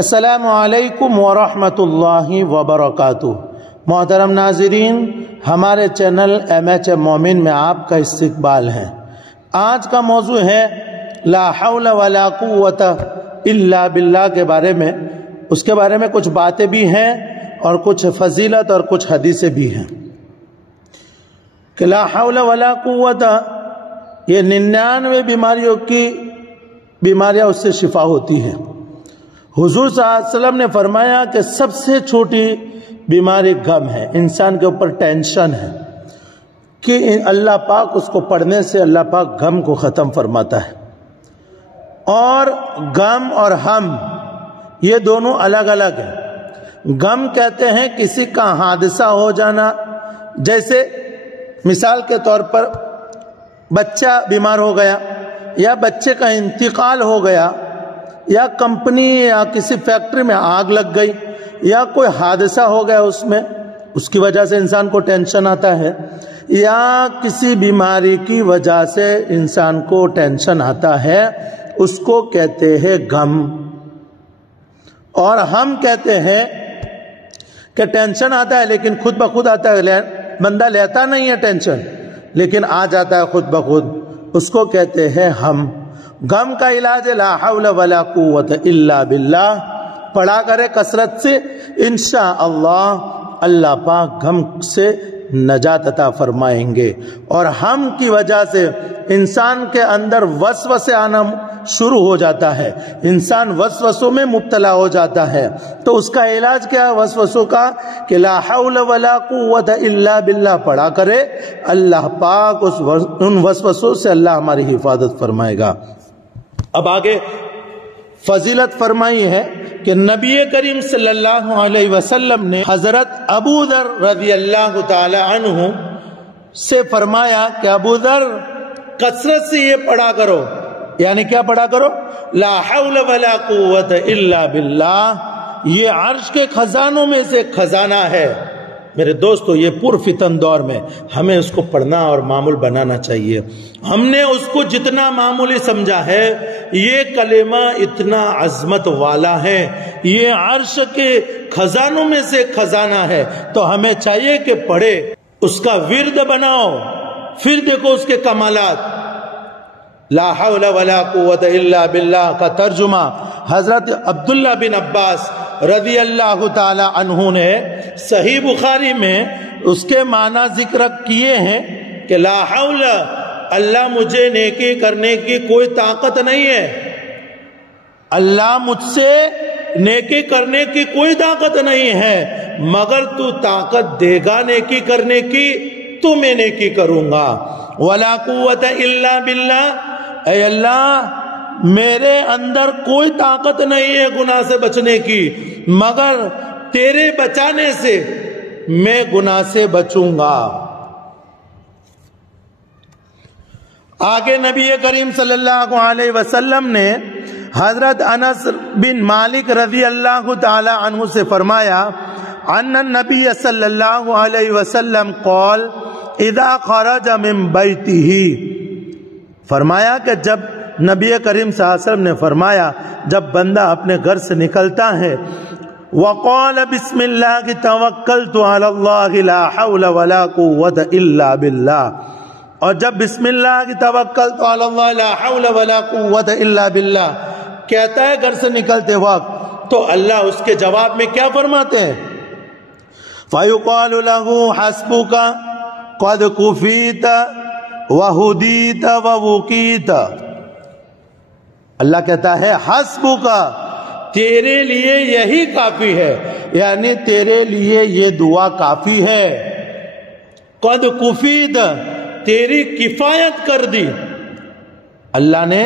السلام علیکم ورحمۃ اللہ وبرکاتہ۔ محترم ناظرین، ہمارے چینل MH مومن میں آپ کا استقبال ہے۔ آج کا موضوع ہے لا حول ولا قوت الا باللہ کے بارے میں۔ اس کے بارے میں کچھ باتیں بھی ہیں اور کچھ فضیلت اور کچھ حدیثیں بھی ہیں کہ لا حول ولا قوت، یہ 99 بیماریاں اس سے شفا ہوتی ہیں۔ حضور صلی اللہ علیہ وسلم نے فرمایا کہ سب سے چھوٹی بیماری غم ہے، انسان کے اوپر ٹینشن ہے کہ اللہ پاک اس کو پڑھنے سے اللہ پاک غم کو ختم فرماتا ہے۔ اور غم اور ہم یہ دونوں الگ الگ ہیں۔ غم کہتے ہیں کسی کا حادثہ ہو جانا، جیسے مثال کے طور پر بچہ بیمار ہو گیا یا بچے کا انتقال ہو گیا یا کمپنی یا کسی فیکٹری میں آگ لگ گئی یا کوئی حادثہ ہو گیا، اس کی وجہ سے انسان کو ٹینشن آتا ہے، یا کسی بیماری کی وجہ سے انسان کو ٹینشن آتا ہے، اس کو کہتے ہیں غم۔ اور ہم کہتے ہیں کہ ٹینشن آتا ہے لیکن خود بخود آتا ہے، بندہ لیتا نہیں ہے ٹینشن لیکن آ جاتا ہے خود بخود، اس کو کہتے ہیں ہم۔ غم کا علاج لا حول ولا قوت الا باللہ پڑھا کرے کثرت سے، انشاءاللہ اللہ پاک غم سے نجات عطا فرمائیں گے۔ اور ہم کی وجہ سے انسان کے اندر وسوسے آنا شروع ہو جاتا ہے، انسان وسوسوں میں مبتلا ہو جاتا ہے، تو اس کا علاج کیا ہے وسوسوں کا؟ کہ لا حول ولا قوت الا باللہ پڑھا کرے، اللہ پاک ان وسوسوں سے اللہ ہماری حفاظت فرمائے گا۔ اب آگے فضیلت فرمائی ہے کہ نبی کریم صلی اللہ علیہ وسلم نے حضرت ابو ذر رضی اللہ تعالی عنہ سے فرمایا کہ ابو ذر کثرت سے یہ پڑھا کرو، یعنی کیا پڑھا کرو؟ لا حول ولا قوت الا باللہ۔ یہ عرش کے خزانوں میں سے خزانہ ہے میرے دوستو، یہ پرفتن دور میں ہمیں اس کو پڑھنا اور معمول بنانا چاہیے۔ ہم نے اس کو جتنا معمولی سمجھا ہے، یہ کلمہ اتنا عظمت والا ہے، یہ عرش کے خزانوں میں سے خزانہ ہے، تو ہمیں چاہیے کہ پڑھے، اس کا ورد بناؤ، پھر دیکھو اس کے کمالات۔ لا حول ولا قوت الا باللہ کا ترجمہ حضرت عبداللہ بن عباس رضی اللہ تعالی عنہ نے صحیح بخاری میں اس کے معنی ذکر کیے ہیں کہ لا حول، اللہ مجھے نیکی کرنے کی کوئی طاقت نہیں ہے، اللہ مجھ سے نیکی کرنے کی کوئی طاقت نہیں ہے، مگر تو طاقت دے گا نیکی کرنے کی تو میں نیکی کروں گا۔ ولا قوت الا باللہ، اے اللہ میرے اندر کوئی طاقت نہیں ہے گناہ سے بچنے کی، مگر تیرے بچانے سے میں گناہ سے بچوں گا۔ آگے نبی کریم صلی اللہ علیہ وسلم نے حضرت انس بن مالک رضی اللہ تعالی عنہ سے فرمایا ان النبی صلی اللہ علیہ وسلم قال اذا خرج من بیتہ، فرمایا کہ جب نبی کریم صلی اللہ علیہ وسلم نے فرمایا جب بندہ اپنے گھر سے نکلتا ہے، وقال بسم اللہ توکلت علی اللہ لا حول ولا قوت الا باللہ، اور جب بسم اللہ کی توکلت علی اللہ لا حول ولا قوت الا باللہ کہتا ہے گھر سے نکلتے وقت، تو اللہ اس کے جواب میں کیا فرماتے ہیں؟ فَيُقَالُ لَهُ حَسْبُكَ قَدْ كُفِيتَ وَهُدِيتَ وَوُقِيتَ، اللہ کہتا ہے حسبک، تیرے لیے یہی کافی ہے، یعنی تیرے لیے یہ دعا کافی ہے۔ قد کفیت، تیری کفایت کر دی، اللہ نے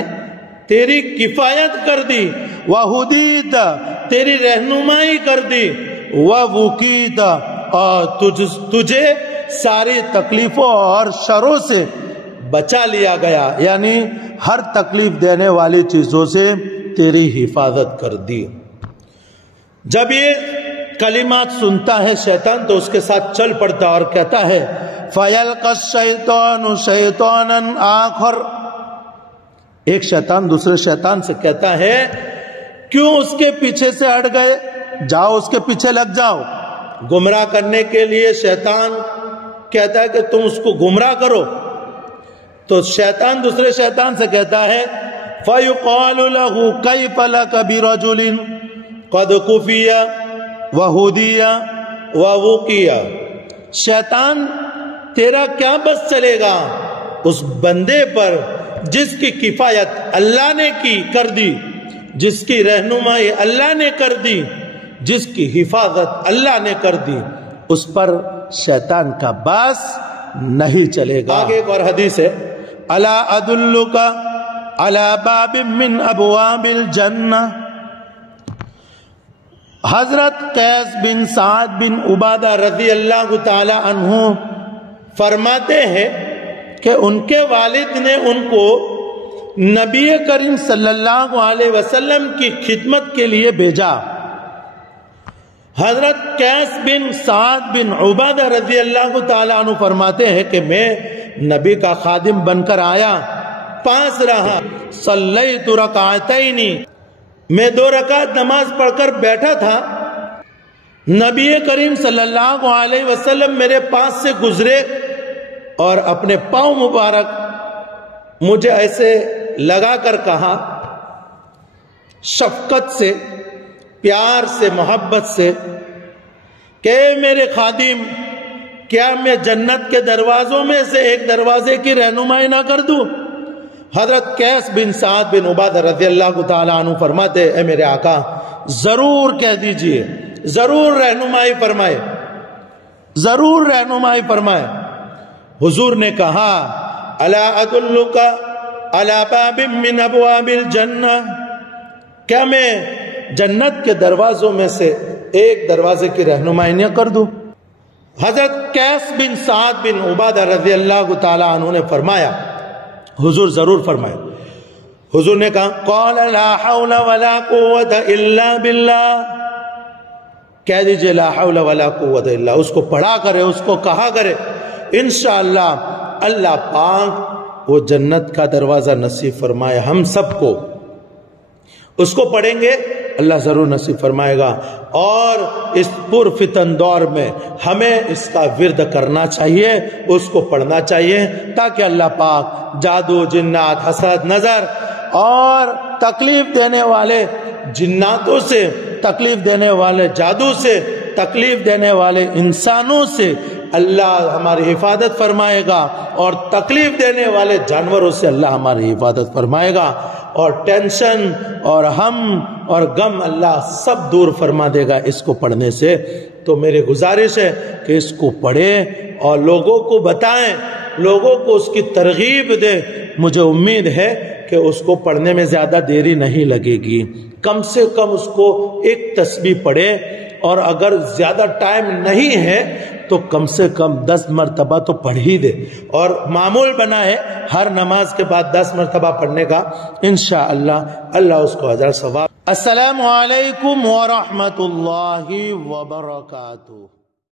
تیری کفایت کر دی، وہدیت، تیری رہنمائی کر دی، ووقیت، اور تجھے ساری تکلیفوں اور شروں سے بچا لیا گیا، یعنی ہر تکلیف دینے والی چیزوں سے تیری حفاظت کر دی۔ جب یہ کلمات سنتا ہے شیطان تو اس کے ساتھ چل پڑتا اور کہتا ہے فَيَلْقَ الشَّيْطَانُ شَيْطَانًا آخر، ایک شیطان دوسرے شیطان سے کہتا ہے کیوں اس کے پیچھے سے ہٹ گئے؟ جاؤ اس کے پیچھے لگ جاؤ. گمراہ کرنے کے لیے شیطان کہتا ہے کہ تم اس کو گمراہ کرو، تو شیطان دوسرے شیطان سے کہتا ہے فَيُقَالُ لَهُ كَيْفَ لَكَ بِرَجُلٍ قَدْ كُفِيَ وَهُدِيَ وَوُقِيَ. شیطان تیرا کیا بس چلے گا اس بندے پر جس کی کفایت اللہ نے کر دی، جس کی رہنمائی اللہ نے کر دی، جس کی حفاظت اللہ نے کر دی، اس پر شیطان کا باس نہیں چلے گا. آگے ایک اور حدیث ہے الا ادلک علی باب من ابواب الجنہ. حضرت قیس بن سعد بن عبادہ رضی اللہ تعالی عنہ فرماتے ہیں کہ ان کے والد نے ان کو نبی کریم صلی اللہ علیہ وسلم کی خدمت کے لیے بھیجا. حضرت قیس بن سعد بن عبادہ رضی اللہ تعالیٰ عنہ فرماتے ہیں کہ میں نبی کا خادم بن کر آیا، پاس رہا، صلیت رکعتین، میں 2 رکعت نماز پڑھ کر بیٹھا تھا، نبی کریم صلی اللہ علیہ وسلم میرے پاس سے گزرے اور اپنے پاؤں مبارک مجھے ایسے لگا کر کہا، شفقت سے، پیار سے، محبت سے، کہ میرے خادم کیا میں جنت کے دروازوں میں سے ایک دروازے کی رہنمائی نہ کر دوں؟ حضرت قیس بن سعد بن عبادہ رضی اللہ تعالیٰ عنہ فرماتے اے میرے آقا ضرور کہہ دیجئے، ضرور رہنمائی فرمائے، ضرور رہنمائی فرمائے. حضور نے کہا الا ادلک علی باب من ابواب الجنہ، کیا میں جنت کے دروازوں میں سے ایک دروازے کی رہنمائی نہ کر دوں؟ حضرت قیس بن سعد بن عبادہ رضی اللہ تعالیٰ عنہ نے فرمایا حضور ضرور فرمائے. حضور نے کہا قال لا حول ولا قوت الا باللہ، کہہ دیجئے لا حول ولا قوت الا، اس کو پڑھا کرے، اس کو کہا کرے، انشاءاللہ اللہ پاک وہ جنت کا دروازہ نصیب فرمائے ہم سب کو. اس کو پڑھیں گے اللہ ضرور نصیب فرمائے گا. اور اس پرفتن دور میں ہمیں اس کا ورد کرنا چاہیے، اس کو پڑھنا چاہیے، تاکہ اللہ پاک جادو، جنات، حسد، نظر اور تکلیف دینے والے جناتوں سے، تکلیف دینے والے جادو سے، تکلیف دینے والے انسانوں سے اللہ ہماری حفاظت فرمائے گا، اور تکلیف دینے والے جانوروں سے اللہ ہماری حفاظت فرمائے گا، اور ٹینشن اور ہم اور غم اللہ سب دور فرما دے گا اس کو پڑھنے سے. تو میری گزارش ہے کہ اس کو پڑھیں اور لوگوں کو بتائیں، لوگوں کو اس کی ترغیب دیں. مجھے امید ہے کہ اس کو پڑھنے میں زیادہ دیری نہیں لگے گی. کم سے کم اس کو ایک تسبیح پڑھے، اور اگر زیادہ ٹائم نہیں ہے تو کم سے کم 10 مرتبہ تو پڑھ ہی دے، اور معمول بنا ہے ہر نماز کے بعد 10 مرتبہ پڑھنے کا. انشاءاللہ اللہ اس کو اجر ثواب. السلام علیکم ورحمۃ اللہ وبرکاتہ.